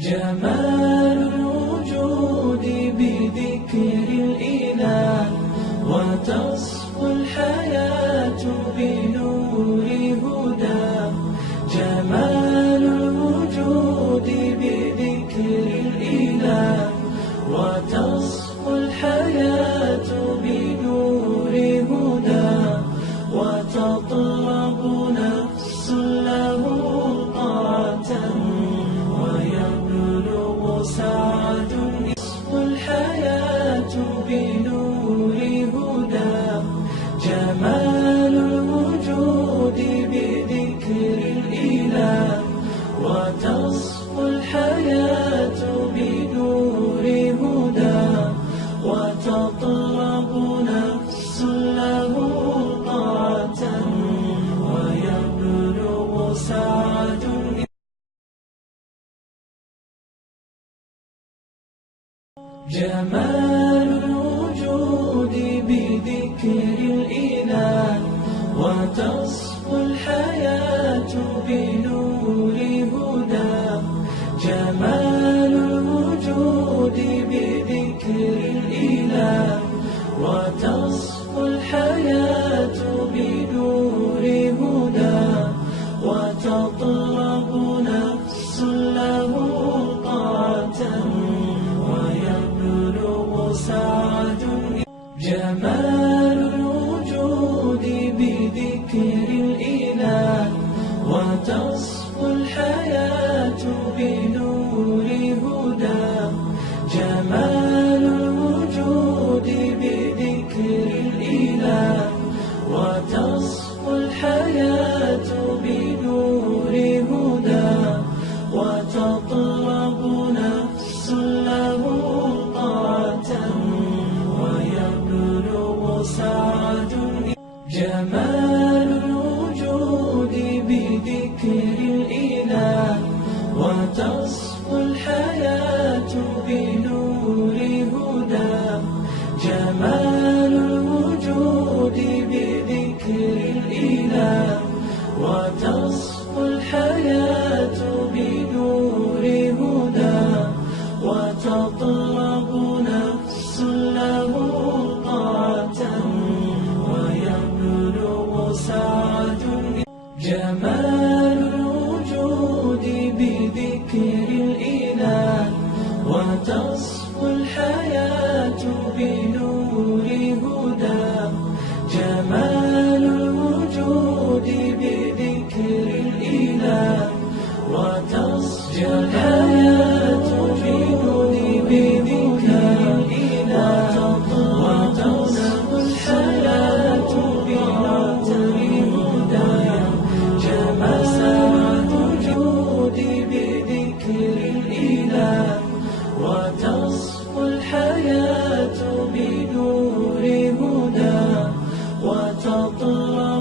جمال الوجود بذكر الإله، وتصفو الحياة بنور هداه. جمال الوجود بذكر الإله، وتصفو الحياة بنور هداه. وتطلب نفس له طاعة، ويبلغ سعد يصفو الحياة بنور هداه. جمال الوجود بذكر الإله، وتصفو الحياة بنور هداه. وتطلب نفس له طاعة، ويبلغ سعد. جمال الوجود بذكر الإله، وتصفو الحياة بنور هداه. جمال الوجود بذكر الإله، وتصفو الحياة بنور هداه. وتطلب نفس له طاعة، ويبلغ سعد. جمال الوجود بذكر الإله، وتصفو الحياة بنور هداه. جمال الوجود بذكر الإله، وتصفو الحياة بنور هداه. وتطلب نفس له طاعة، ويبلغ سعد. جمال الوجود بذكر الإله، وتصفو الحياة بنور هداه. جمال الوجود بذكر الإله، وتصفو الحياة بنور هداه. وتطلب نفس له طاعة، ويبلغ سعد. جمال الوجود بذكر الإله، وتصفو الحياة بنور هداه. جمال الوجود بذكر الإله، وتصفو الحياة بنور الإله. وتصفو الحياة بنور هداه. جمال الوجود بذكر الإله، وتصفو الحياة بنور هداه. وتطلب